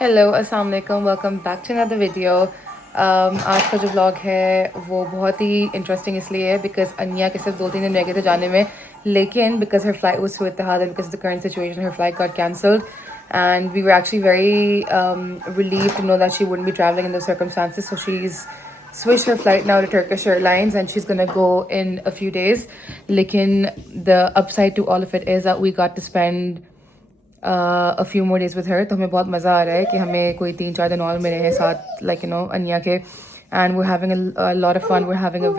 Hello अस्सलाम वालेकुम welcome back to another video. आज का जो व्लॉग है वो बहुत ही इंटरेस्टिंग इसलिए है बिकॉज अनिया के सिर्फ 2-3 दिन रह गए थे जाने में, लेकिन बिकॉज हर flight was through Etihad and because the current situation हर flight got cancelled and we were actually very relieved to know that she wouldn't be traveling in those circumstances, so she's switched her flight now to Turkish Airlines and she's gonna go in a few days. Lekin the upside to all of it is that we got to spend a few more days with her. तो हमें बहुत मज़ा आ रहा है कि हमें कोई 3-4 दिन और मिले हैं साथ, like you know, अनिया के, and we're having a lot of fun. We're having a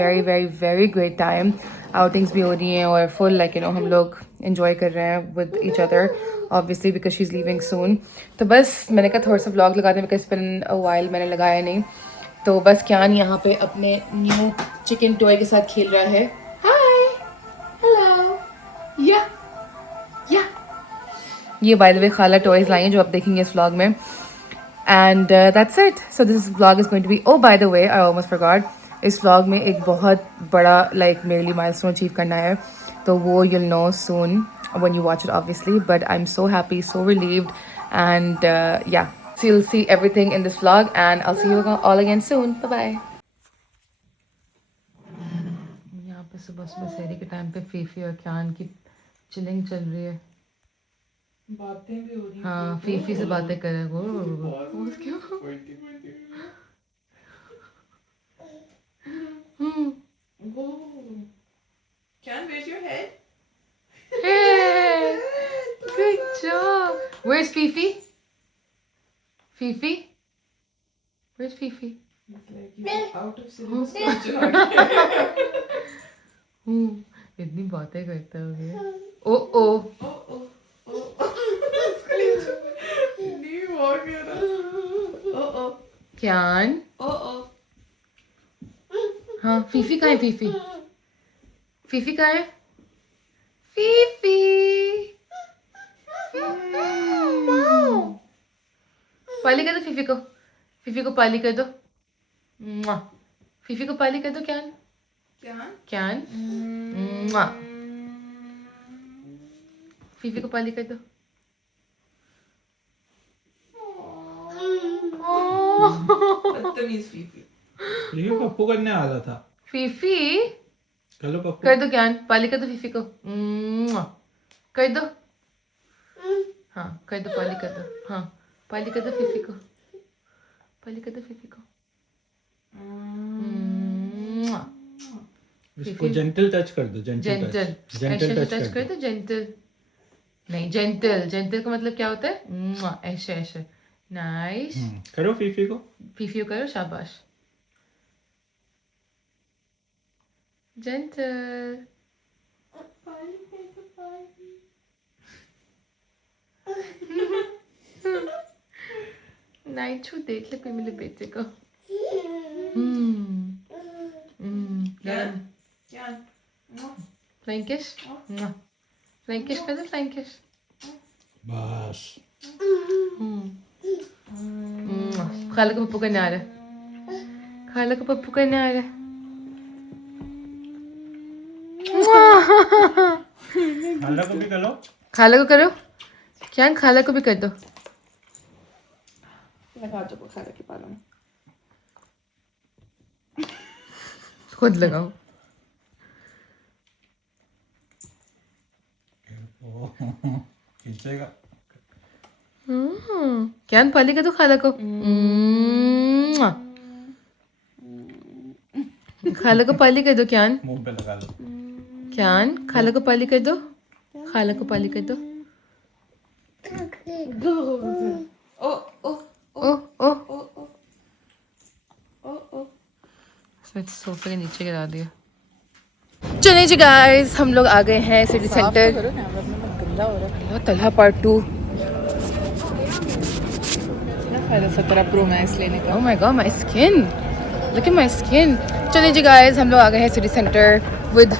very great time. Outings भी हो रही हैं और full like you know हम लोग enjoy कर रहे हैं with each other, obviously because she's leaving soon. तो बस मैंने कहा थोड़ा सा vlog लगा दें because it's been a while मैंने लगाया नहीं. तो बस क्यान यहाँ पे अपने न्यू चिकन टॉय के साथ खेल रहा है. Hi, hello, yeah. ये बाय द वे खाला टॉयज लाई हैं जो आप देखेंगे इस व्लॉग में. And that's it. So this vlog is going to be, oh by the way I almost forgot, इस व्लॉग में एक बहुत बड़ा लाइक मेरे लिए माइलस्टोन अचीव करना है, तो वो you'll know soon when you watch it obviously, but I'm so happy, so relieved, and yeah, so you'll see everything in this vlog and I'll see you all again soon. Bye bye. यहाँ पे सुबह सुबह सहरी के time पे Phi Phi और क्यान की chilling चल रही है, बातें भी हो रही हैं. हाँ, फीफी से बातें कर रहे हैं. वो क्यों? Can raise your head? Hey, good job. Where's Fifi? Fifi? Where's Fifi? It's like you're out of syllabus question. इतनी बातें करता हो गया. ओ Oh. नहीं हो गया. Oh. क्यान. Oh. हाँ, फीफी कहाँ है? फीफी कहाँ है? फीफी. पाली कर दो फीफी को पाली कर दो. फीफी को पाली कर दो. क्यान. फीफी को पाली कर दो. बदतमीज फीफी. ये पप्पू करने वाला था. फीफी चलो पप्पू कर दो. क्यान पाली कर दो फीफी को. कर दो. हाँ कर दो. पाली कर दो. हाँ पाली कर दो फीफी को. इसको जेंटल टच कर दो. जेंटल टच कर दो. जेंटल नहीं, जेंटल का मतलब क्या होता है? ऐसे. नाइस. करो फीफी को करो. शाबाश. जेंटल. नाइट छू देख ले कोई मेरे बेटे को. क्या? Flying kiss. फ्लाइंग किस कर दो. Flying kiss. बस. खाला को पप्पू करने आ रहा है. खाला को भी करो. खाला को करो. क्या खाला को भी कर दो. लगा दो खाला के बालों में. खुद लगाओ. खींचेगा. क्या पाली कर दो खाला को. खाला को पाली कर दो. क्यान मुंह पे लगा लो. क्यान खाला को पाली कर दो. सोफे के नीचे गिरा दिया. चलिए जी गाइस, हम लोग आ गए हैं city centre. Talha part 2. 17 Pro Max लेने का. Oh my god, my skin. Look at my skin. चलिए जी गाइस, हम लोग आ गए हैं city centre with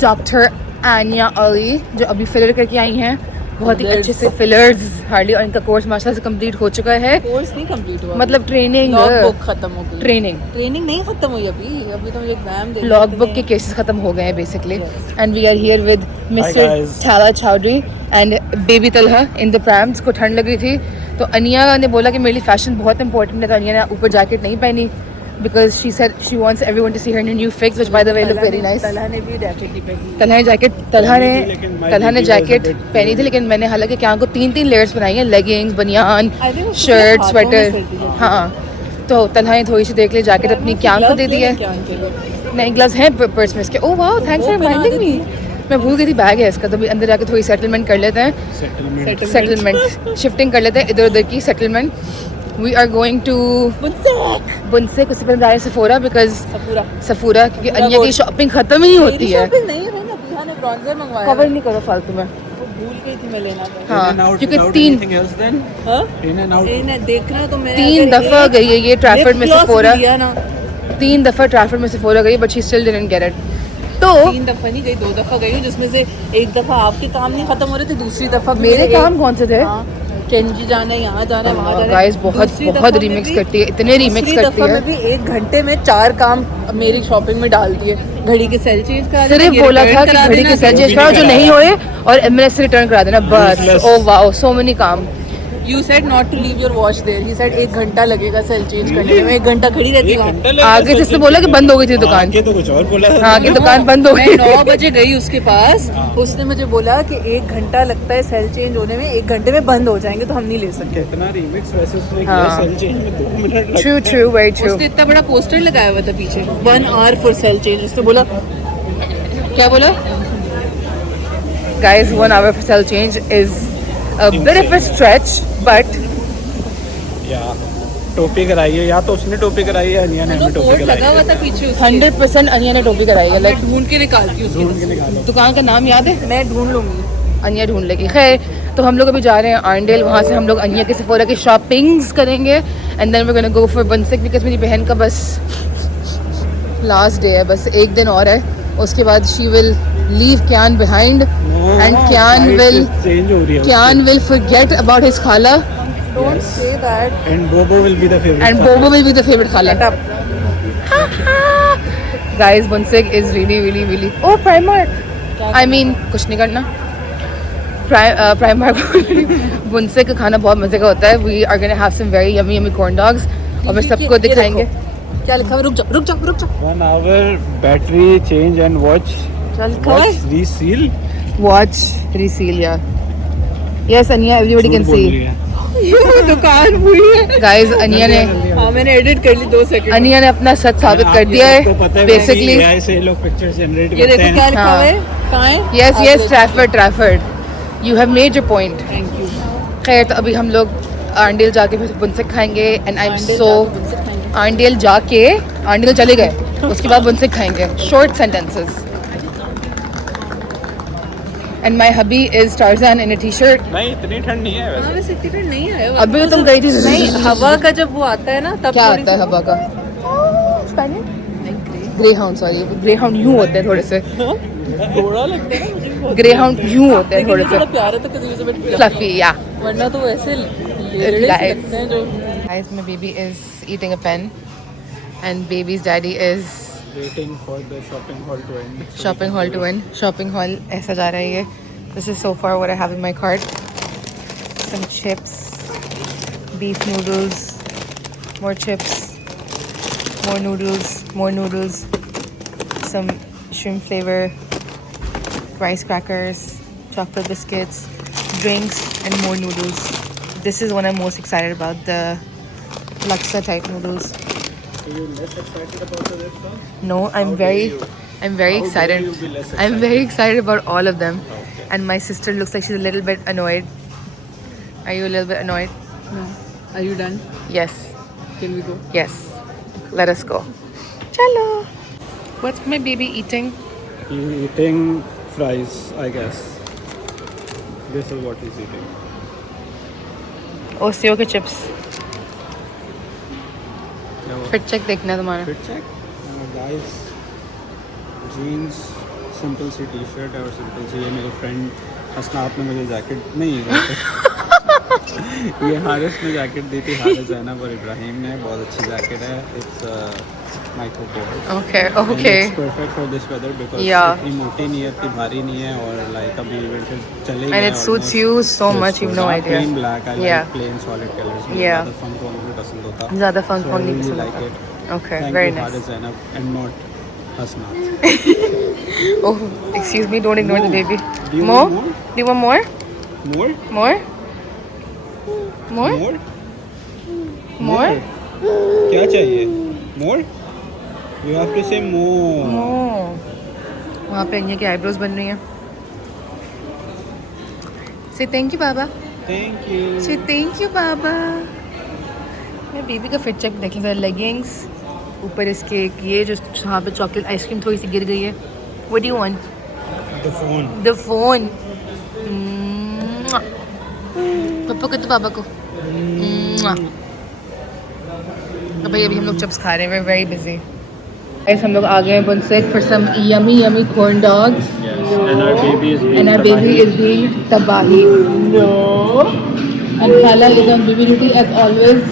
doctor Aniya Ali, जो अभी फिलर करके आई हैं. बहुत ही अच्छे से फिलर्स हार्डली, और इनका कोर्स माशाल्लाह से कंप्लीट हो चुका है. कोर्स नहीं कंप्लीट हुआ, मतलब ट्रेनिंग बुक खत्म हो गई. ट्रेनिंग नहीं खत्म हुई अभी तो मुझे एग्जाम दे. लॉग बुक के केसेस खत्म हो गए हैं basically. And we are here with mister guys. Thala Chaudhary and baby Talha in the prams. को ठंड लग रही थी तो अनिया ने बोला कि मेरे लिए फैशन बहुत इंपॉर्टेंट है, तो अनिया ने ऊपर जैकेट नहीं पहनी because she said she wants everyone to see her in her new fix, which by the way look very nice. Talha ने भी जैकेट नहीं पहनी। तलहा ने जैकेट पहनी थी, लेकिन मैंने हालांकि क्या को 3 लेयर्स बनाई हैं, लेगिंग्स, बनियान, शर्ट, स्वेटर। हाँ, तो तलहा ने थोड़ी सी देख ली जैकेट अपनी क्या को दे दी है। नहीं, ग्लव्स हैं पर्स में इसके। ओह वाह, थैंक्स फॉर रिमाइंडिंग मी। मैं भूल गई थी बैग है इसका, तो अभी अंदर जाके थोड़ी सेटलमेंट कर लेते हैं। सेटलमेंट शिफ्टिंग कर लेते हैं इधर उधर की settlement. We are going to Bunsek, उससे पहले जाए सफोरा, बिकॉज सफूरा क्योंकि अनिया की शॉपिंग खत्म ही नहीं होती है। कवर नहीं करो फालतू में। भूल गई थी मैं लेना था। हाँ, क्योंकि देखना तो मैं 3 दफा गई है ये ट्रैफर्ड में सफोरा। 3 दफा ट्रैफर्ड में सफोरा गई, but she still didn't get it. तो 3 दफा नहीं गई, 2 दफा गई हूँ, जिसमें से एक दफा आपके काम नहीं खत्म हो रहे थे, दूसरी दफा भी मेरे काम कौन से थे? केंजी जाना है, यहाँ जाना है, वहाँ जाना है। गाइस बहुत रिमिक्स करती है, इतने रिमिक्स करती है। में भी 1 घंटे में 4 काम मेरी शॉपिंग में डाल दिए। घड़ी के सेल चेंज करा देना, सिर्फ बोला था कि घड़ी के सेल चेंज कराओ, जो नहीं होए और एमएनएस रिटर्न करा देना, बस। ओ वाओ, सो मेनी काम। You said not to leave your watch there, he said 1 घंटा लगेगा सेल चेंज करने में। 1 घंटा खड़ी रहती हूँ आगे जिसने बोला कि बंद हो गई थी दुकान। आगे तो कुछ और बोला। हाँ, कि दुकान बंद हो मैं गई। 9 बजे गई उसके पास, उसने मुझे बोला कि 1 घंटा लगता है सेल चेंज होने में, 1 घंटे में बंद हो जाएंगे, तो हम नहीं ले सकते। कितना रिमिक्स वैसे उसने हाँ। किया, सेल चेंज में 2 मिनट लगते ट्रू हैं। True, very true. उसने इतना बड़ा पोस्टर लगाया हुआ था पीछे, 1 hour फॉर सेल चेंज। उसने बोला, क्या बोला? Guys, 1 hour for cell change is a bit of a stretch, but या टोपी कराई है, या तो उसने टोपी कराई है, अनिया ने हमें टोपी बोर्ड कराई लगा है। हुआ था पीछे उसके। 100% अनिया ने टोपी कराई है। मैं लाइक ढूंढ के निकालती हूँ ढूंढ के उसकी। निकालो। दुकान का नाम याद है? मैं ढूंढ लूंगी। अनिया ढूंढ लेगी। खैर, तो हम लोग अभी जा रहे हैं आर्नडेल, वहाँ से हम लोग अनिया के सफोरा की शॉपिंग्स करेंगे, and then we gonna go for Bunsek, because मेरी बहन का बस लास्ट डे है, बस 1 दिन और है, उसके बाद she will leave can behind, and change हो रही है क्यान विल फॉरगेट अबाउट हिज खाला, Don't say that. एंड बोबो will be the favourite and Bobo will be the favorite खाला. Guys, Bunsek is really. Oh, Primark. I mean, कुछ नहीं करना. Primark बुनसेक का खाना बहुत मजे का होता है. We are gonna have some very yummy corn dogs. और मैं सबको दिखाएंगे. क्या लिखा है? रुक जा। 1 hour battery change and watch क्या लिखा है? रीसील। Watch reseal, yeah. Yes, Ania, everybody can see. दुकान हुई है। Guys, Ania ने हाँ, मैंने एडिट कर ली 2 सेकंड। अनिया ने अपना सच साबित कर दिया है बेसिकली। ऐसे लोग पिक्चर जनरेट ये करते देखो हैं। क्या लिखा हाँ। है? कहाँ है? Yes Trafford, you have made your point. Thank you. खैर, तो अभी हम लोग आर्नडेल जाके फिर बुनसेक खाएंगे, एंड आई एम सो आर्नडेल चले गए, उसके बाद बुनसेक खाएंगे। Short sentences. And my hubby is torsion in a T shirt. नहीं, इतनी ठंड नहीं है वैसे। वैसे टिकट नहीं आया। अभी तो तुम गई थी। नहीं, हवा का जब वो आता है ना, तब क्या थोड़ी आता है सी- हवा का? Grey hound, sorry, grey hound यूं होते हैं थोड़े से। घोड़ा लगता है ना मुझे भी बहुत। ग्रे हाउंड यूं होते हैं लेकिन थोड़े ये से थोड़ा प्यारा तो किसी से बट फ्लफी, या। वरना तो वैसे लेड़े से Guys. लगते हैं जो। Guys, my baby is eating a pen, and baby's daddy is waiting for the shopping hall to end. shopping hall to end. Shopping hall ऐसा जा रहा है ये. This is so far what I have in my cart. Some chips, beef noodles, more chips, more noodles, some shrimp flavor, rice crackers, chocolate biscuits, drinks, and more noodles. This is what I'm most excited about, the laksa type noodles. Are you less excited about the rest one? No, I'm very excited. you be less I'm very excited about all of them. And my sister looks like she's a little bit annoyed. Are you a little bit annoyed? No. Are you done? Yes. Can we go? Yes. Let us go. Chalo. What's my baby eating? He's eating fries, I guess. This is what he's eating. Oh, save के chips. क्या हुआ? Fit check देखना है तुम्हारा. Fit check? Guys, jeans, simple सी T shirt और simple सी, ये मेरे फ्रेंड हसनात ने मुझे जैकेट नहीं ये हारिस ने जैकेट दी थी, हारिस ज़ैनब और इब्राहिम ने। बहुत अच्छी जैकेट है। It's माइक्रोपोल। Okay, And okay. it's perfect for this weather because Yeah. इतनी मोटी नहीं है, इतनी भारी नहीं है, और like अभी winter चले And गए it suits almost, you so it's much, you've good. no हाँ, idea. plain black, I Yeah. like plain solid colors. मुझे Yeah. ज़्यादा funk wong भी पसंद होता। ज़्यादा funk So I wong नहीं really पसंद like होता। it. Okay, Thank very you nice. Haris Zainab and not Hasnaat. Oh, excuse me, don't ignore the More. baby. Do you More? want more? Do you want more? More? More? More? More? More? क्या चाहिए? More? You have to say more. Oh. वहाँ पे अन्या की eyebrows बन रही हैं। Say thank you, Baba. Thank you. Say thank you, बाबा। मैं baby का फिट चेक देख लें, लेगिंग्स, ऊपर इसके एक ये जो यहाँ पे चॉकलेट आइसक्रीम थोड़ी सी गिर गई है। What do you want? The phone. The phone. पप्पा को तो बाबा को। तो भाई अभी हम लोग चिप्स खा रहे हैं, we're very busy. Guys, हम लोग आ गए हैं बुनसेक for some yummy corn dogs. Yes. And our baby is being And our baby is being tabahi. No. And Khala is on baby duty as always.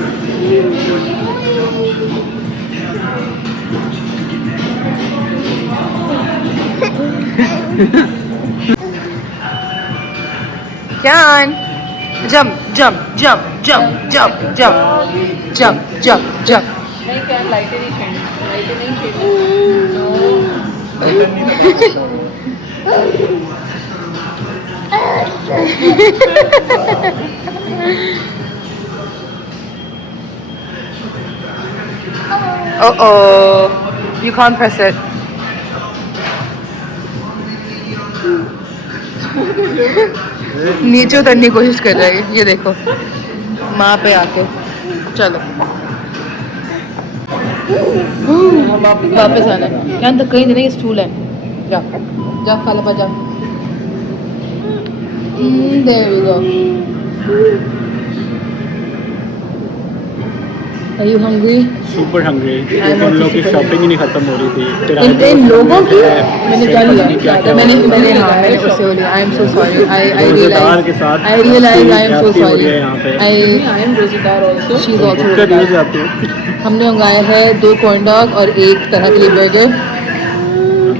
Kyan? Jump. नहीं क्या लाइटें नहीं छेड़ी, लाइटें नहीं छेड़ी। Uh-oh. You can't press it. नीचे उतरने की कोशिश कर रहा है, ये देखो माँ पे आके। चलो वापस आना है। क्या अंदर कहीं नहीं, स्टूल है। जा जा खाला पा जा। There we go. Are you hungry? super hungry. I'm हम also लोग की super शॉपिंग ही नहीं खत्म हो रही थी। फिर इन लोगों की मैंने कर लिया। क्या मैंने उससे बोली आई एम सो सॉरी। आई रोजेदार के साथ रियलाइज आई एम सो ज्यादती हो रही सॉरी। है यहाँ पे। I am rozedar also. She is तो ऑल्सो भुक्कड़ हो जाती है। हमने मंगाया है 2 कॉर्न डॉग और 1 तरह के लिए बर्गर।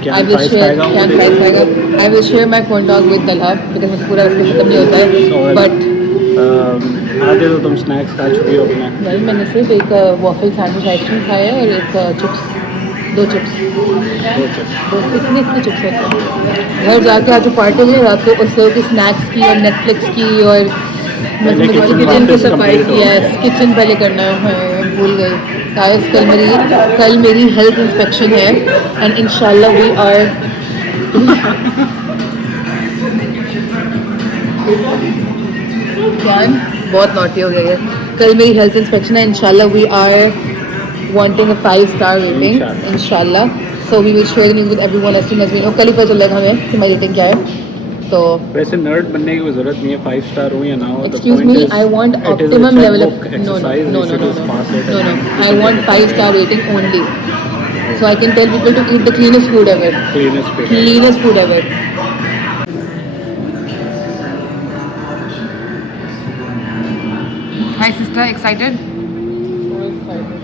क्या I will प्राइस share. आएगा क्या वो प्राइस आएगा? I will share my corn dog with Talha because मुझे पूरा उसमें खत्म नहीं होता है। But आधे तो तुम स्नैक्स खा चुकी हो अपने। नहीं, मैंने सिर्फ एक वॉफल सैंडविच आइसक्रीम खाया है और एक चिप्स, 2 चिप्स। कितने चिप्स होते हैं? घर जाके आज जो पार्टी हुई रात को, उससे की स्नैक्स की और नेटफ्लिक्स की और पहले किचन kitchen की वापस सफाई complete की है। हो। किचन पहले करना है, भूल गई। गाइस कल मेरी हेल्थ इंस्पेक्शन है एंड इंशाल्लाह वी आर ज्ञान बहुत नॉटी हो गई है। कल मेरी हेल्थ इंस्पेक्शन है, इंशाल्लाह we are wanting a 5-star rating इंशाल्लाह। So we will share news with everyone as soon as we know. कल ही पता चलेगा हमें कि मेरी रेटिंग क्या है। तो वैसे नर्ड बनने की कोई जरूरत नहीं है, 5 स्टार हो या ना हो। excuse me, I want optimum level of no. I want 5-star rating only, so I can tell people to eat the cleanest food ever. Cleanest food ever. Hi sister, excited? So excited.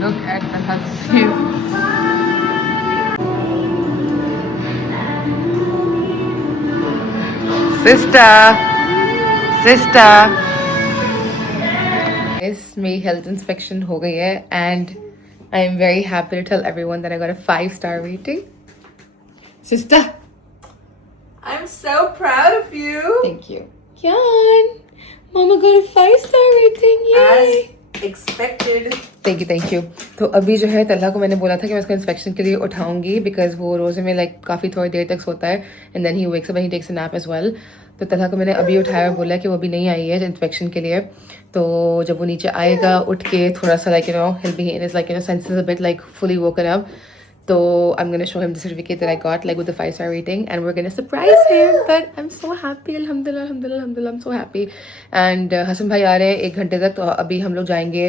Look at the face. Sister. Guys, मेरी health inspection हो गई है and I am very happy to tell everyone that I got a 5-star rating. Sister, I'm so proud of you. thank you. Kyan, Mama got a 5-star rating. Yay! As expected. Thank you. तो अभी जो है तल्हा को मैंने बोला था कि मैं उसको इंस्पेक्शन के लिए उठाऊंगी बिकॉज वो रोज़े में लाइक काफ़ी थोड़ी देर तक सोता है and then he wakes up and he takes a nap as well. तो तल्हा को मैंने अभी उठाया और बोला कि वो अभी नहीं आई है इंस्पेक्शन के लिए। तो जब वो नीचे आएगा उठ के थोड़ा सा like hill be in is like senses a bit like fully woken up. So I'm gonna show him the certificate that I got, like with the 5-star rating, and we're gonna surprise him. But I'm so happy, alhamdulillah, I'm so happy. And Hasan भाई आ रहे हैं 1 घंटे तक, तो अभी हम लोग जाएंगे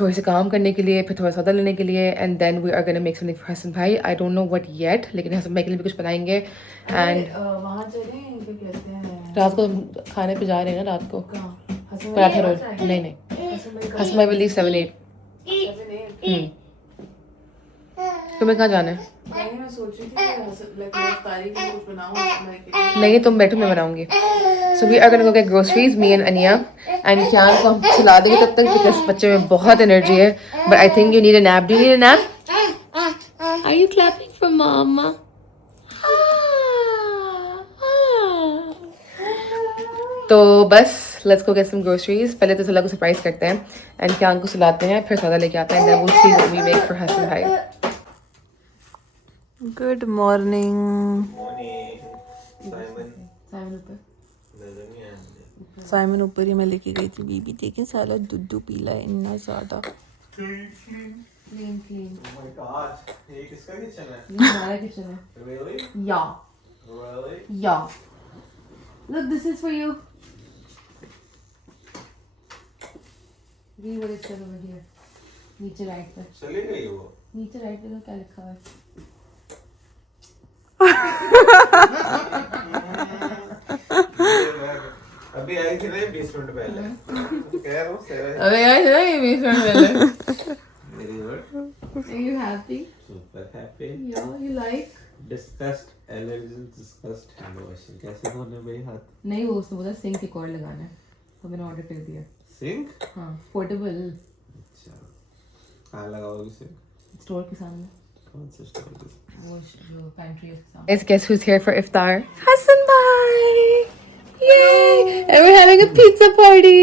थोड़े से काम करने के लिए, फिर थोड़ा सौदा लेने के लिए, and then we are gonna make something for Hasan भाई. I don't know what yet, लेकिन हसन भाई के लिए भी कुछ बनाएंगे. And वहाँ चलें, क्या कहते हैं रात को हम खाने पे जा रहे हैं ना रात को पराठा रोल नहीं हसन भाई will leave 7-8 तुम्हें कहाँ जाना है मैं सोच रही थी कि इफ्तारी के कुछ बनाऊं नहीं तुम बैठो मैं बनाऊंगी so we are gonna go get groceries me and Aniya and क्या को हम चला देंगे तब तक बिकॉज बच्चे में बहुत एनर्जी है but I think you need a nap do you need a nap are you clapping for mama तो बस let's go get some groceries पहले तो सला को सरप्राइज करते हैं एंड क्या को सुलाते हैं फिर सौदा लेके आते हैं then we see what we make for Hasan भाई गुड मॉर्निंग साइमन ऊपर ही मैं लेके गई थी बीबी लेकिन साला दूध पीला है इतना ज्यादा clean clean Oh my god, ये किसका किचन है? ये हमारा किचन है Really? Yeah. Really? Yeah. Look, this is for you. Read what it says over here. नीचे राइट पे चली गई वो? नीचे राइट पे तो क्या लिखा हुआ है अभी आई थी ना ये 20 मिनट पहले तो कह रहा हूँ सेवा अबे यार है ना ये 20 मिनट पहले very good Are you happy? Super happy Yeah, you like? Discussed allergy discussed hand washing कैसे धोने भाई हाथ नहीं वो उसने बोला सिंक एक और लगाना है तो मैंने ऑर्डर कर दिया सिंक हाँ पोर्टेबल अच्छा कहाँ लगाओगे सिंक स्टोर के सामने कौन से स्टोर पे वो जो पैंट्री है उसके सामने guess who's here for iftar Hassan bhai yay and we're having a pizza party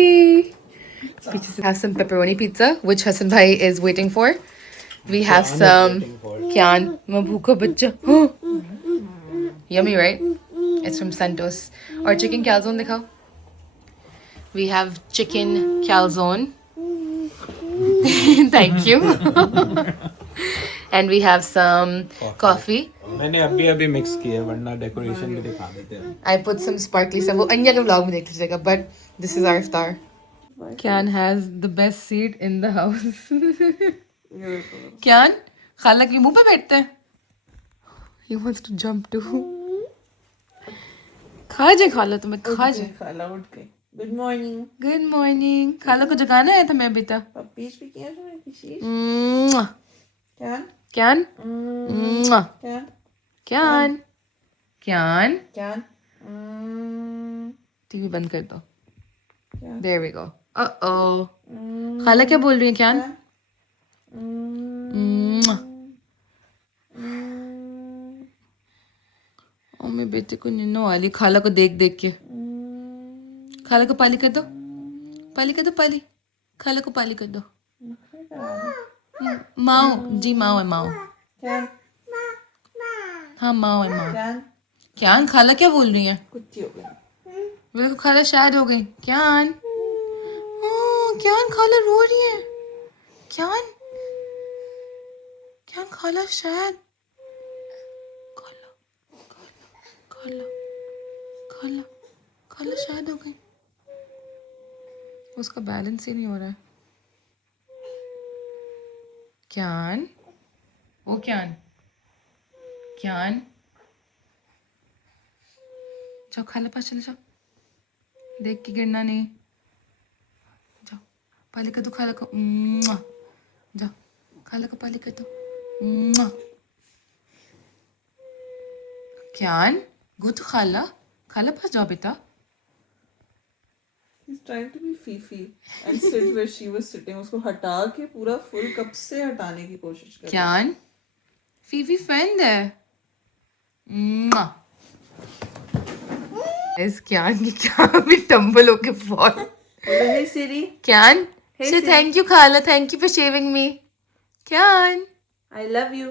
have some pepperoni pizza which Hassan bhai is waiting for we have some kyan मैं भूखा बच्चा yummy right it's from Santos और chicken calzone दिखाओ we have chicken calzone thank you and we have some coffee मैंने अभी mix किया वरना decoration भी दिखा देते हैं I put some sparkly stuff. वो अन्या के vlog में देख लीजिएगा. But this is our iftar. Kyan has the best seat in the house. Kyan, खाला के मुंह पे बैठते हैं. He wants to jump too. खा जाए खाला तुम्हें खा जाए. खाला उठ गई गुड मॉर्निंग Good morning. खाला को जगाना आया था मैं अभी तक. पपीज भी किया था किसी Mwah. क्या Kyan. Mwah. क्या Kyan. Kyan. क्या टीवी बंद कर दो. There we go. Uh-oh. खाला क्या बोल रही है क्या? ओ मेरे बेटे को निन्नो वाली खाला को देख देख के. खाला को पाली कर दो. पाली कर दो पाली. खाला को पाली कर दो. माओ जी माओ है माओ. क्या हाँ माओ है माओ. क्या क्या खाला क्या बोल रही है? कुत्ती हो गई मेरे को खाला शायद हो गई. क्यान क्यान खाला रो रही है. क्यान क्यान खाला शायद खाला खाला खाला खाला शायद हो गई. उसका बैलेंस ही नहीं हो रहा है. क्यान वो क्यान क्यान जाओ खाला पास चले जाओ. देख के गिरना नहीं. जाओ पाली कर दो खाला को. मुआ. जाओ खाला को पाली कर दो. मुआ. क्यान गो तो खाला खाला पास जाओ बेटा. He's trying to be Fifi and sit where she was sitting. उसको हटा के पूरा फुल कप से हटाने की कोशिश कर. क्यान फीफी फ्रेंड है. मुआ. इस क्यान की क्या भी टंबल होके fall. Hey Siri, can Hey, say Siri. thank you खाला. Thank you for shaving me. Can I love you.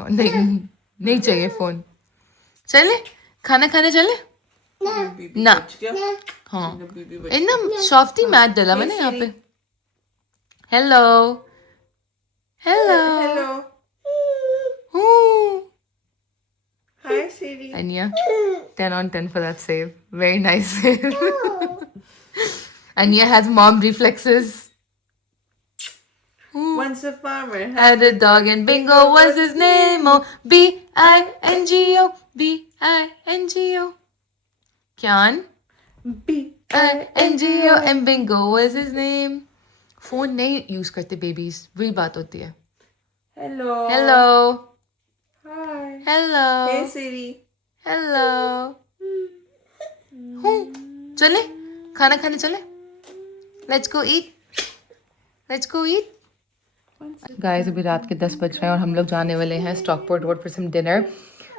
नहीं नहीं चाहिए फोन. चले खाना खाने चले. बीबी ना. बच गया. हाँ बीबी बच एकदम सॉफ्टी मैट डाला मैंने यहाँ पे. Hello hello Hello. Hi Siri. Anya 10 on 10 for that save. Very nice save. Anya has mom reflexes. Once a farmer. Had a dog and Bingo was his name. Oh, B-I-N-G-O, B-I-N-G-O. Kyan? B-I-N-G-O and Bingo was his name. Phone नहीं use करते babies, वही बात होती है. Hello. Hello Hi. Hello Hey Siri. Hello. हूँ चले खाना खाने चले. Let's go eat, let's go eat. Guys अभी रात के 10 बज रहे हैं और हम लोग जाने वाले हैं Stockport road for some dinner.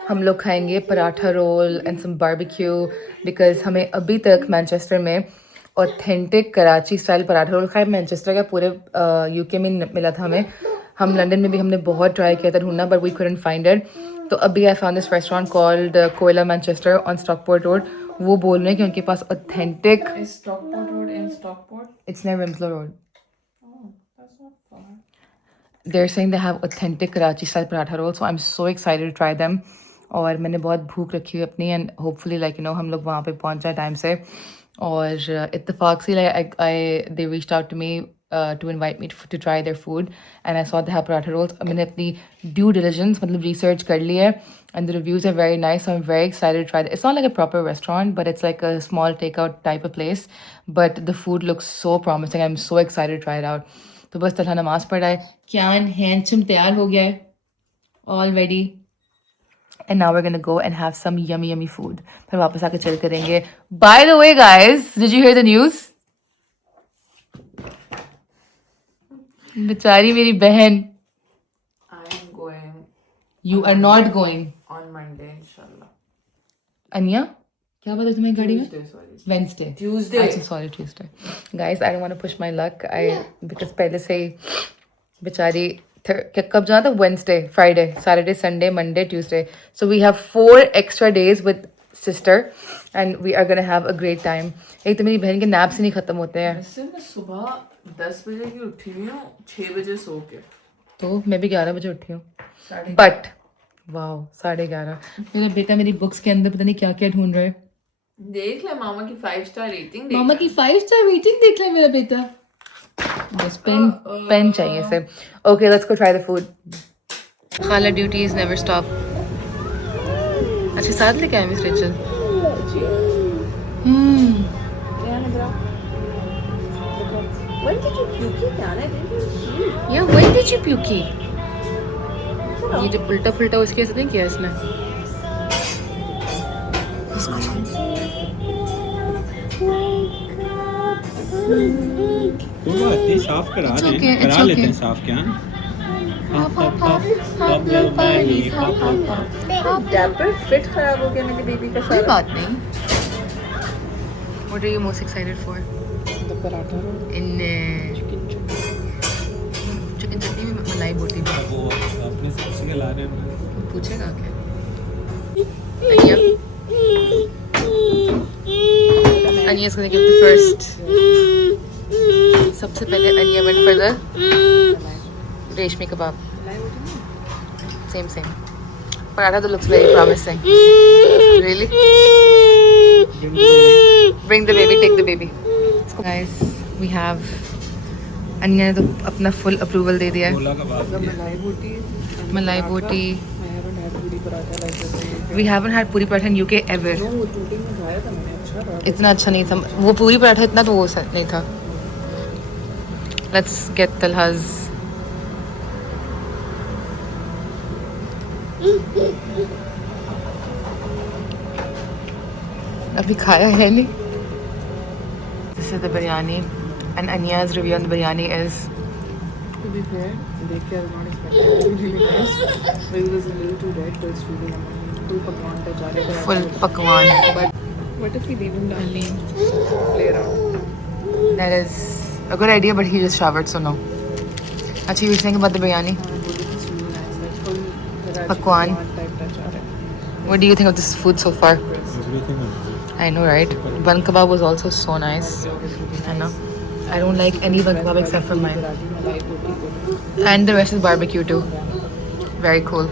हम लोग खाएंगे paratha roll and some barbecue because हमें अभी तक मैनचेस्टर में authentic Karachi style paratha roll खाए. मैनचेस्टर का पूरे यूके में मिला था हमें. हम लंदन में भी हमने बहुत ट्राई किया था ढूंढना but we couldn't find it. तो अभी I found this restaurant called Koyla Manchester on Stockport Road. वो बोल रहे हैं कि उनके पास authentic. Stockport Road in Stockport. It's near Winslow Road. Oh, that's not far. They're saying they have authentic Karachi style paratha rolls, so I'm so excited to try them. और मैंने बहुत भूख रखी हुई अपनी and hopefully like you know हम लोग वहाँ पे पहुँच जाए टाइम से. और इत्तेफाक से like they reached out to me to invite me to try their food and I saw they have paratha rolls. मैंने अपनी ड्यू डिलिजेंस मतलब रिसर्च कर ली है and the reviews are very nice. I am very excited to try. It's not like a proper restaurant but it's like a small take out type of place but the food looks so promising. I am so excited to try it out. तो बस तलहा नमाज पढ़ा है. क्यान handsome तैयार हो गया है already. And now we are gonna go and have some yummy yummy food. फिर वापस आके चिल करेंगे. By the way guys, did you hear the news? बेचारी मेरी बहन. I am going you are not going. on Monday, inshallah. Anya क्या बात है तुम्हारी गाड़ी में? Tuesday, sorry. Wednesday. Tuesday. अच्छा sorry Tuesday. Guys I don't want to push my luck. I because पहले से ही बेचारी कब जाना था? Wednesday, Friday, Saturday, Sunday, Monday, Tuesday. So we have 4 extra days with sister and we are gonna have a great time. एक तो मेरी बहन के नैप्स ही नहीं खत्म होते हैं. वैसे मैं सुबह 10 बजे की उठी हुई हूँ, 6 बजे सो के. तो मैं भी 11 बजे उठी हूँ. बट वाह 11:30. मेरा बेटा मेरी बुक्स के अंदर पता नहीं क्या क्या ढूंढ रहा है. देख ले मामा की 5-star रेटिंग. मामा की 5-star रेटिंग देख ले मेरा बेटा. बस पेन चाहिए इसे. Okay let's go try the food. खाला ड्यूटीज नेवर स्टॉप. अच्छा साथ लेके आए miss Rachel. When did you puke, Diana? या व्हेन डिड यू प्यूकी? ये जो उल्टा पुल्टा उसके ऐसे नहीं किया इसने. कोई बात नहीं, साफ करा It's दें. okay, it's करा लेते okay. हैं साफ. क्या Diaper fit खराब हो गया मेरे बेबी का कोई सारा. बात नहीं. What are you most excited for? The paratha roll. In chicken chutney में मलाई बोटी भी. वो अपने सबसे ला रहे हैं. पूछेगा क्या? Anya? Anya is going to give the first. सबसे पहले Anya went for the रेशमी कबाब. Same. Paratha तो looks very promising. Really? Bring the baby, take the baby. Guys, we have Anya ने तो अपना full approval दे दिया है. गोला कबाब. मलाई बोटी. मलाई बोटी. I haven't had puri paratha like this. We haven't had puri paratha in UK ever. No, वो टूटी में खाया था मैंने. अच्छा था. इतना अच्छा नहीं था वो पूरी पराठा. इतना तो वो नहीं था. Let's get Talha's. अभी खाया है नहीं. This is the biryani and Anya's review on the biryani is To be fair, देख के I was not expecting it to be really nice. But it was a little too red, but it's really yummy. Full pakwan का जा रहा है. full pakwan. But what if we leave him down and play around? That is a good idea but he just showered so no. अच्छा you were saying about the biryani? It's really nice. Like full Karachi Pakwan. type touch आ रहा है. What do you think of this food so far? Everything amazing. I know, right? Bun kebab was also so nice. I know. I don't like any bun kebab except for mine. Karachi मलाई बोटी को. And the rest is barbecue too. Very cool.